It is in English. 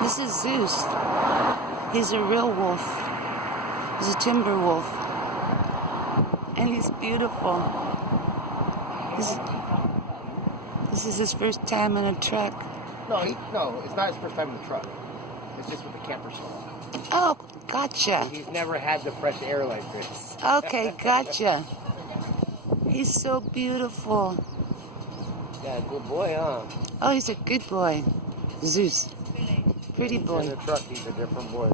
This is Zeus. He's a real wolf. He's a timber wolf. And he's beautiful. This is his first time in a truck. No, it's not his first time in the truck. It's just with the camper so long. Oh, gotcha. He's never had the fresh air like this. Okay, gotcha. He's so beautiful. Yeah, good boy, huh? Oh, he's a good boy. Zeus. Pretty boy. In the truck, he's a different boy.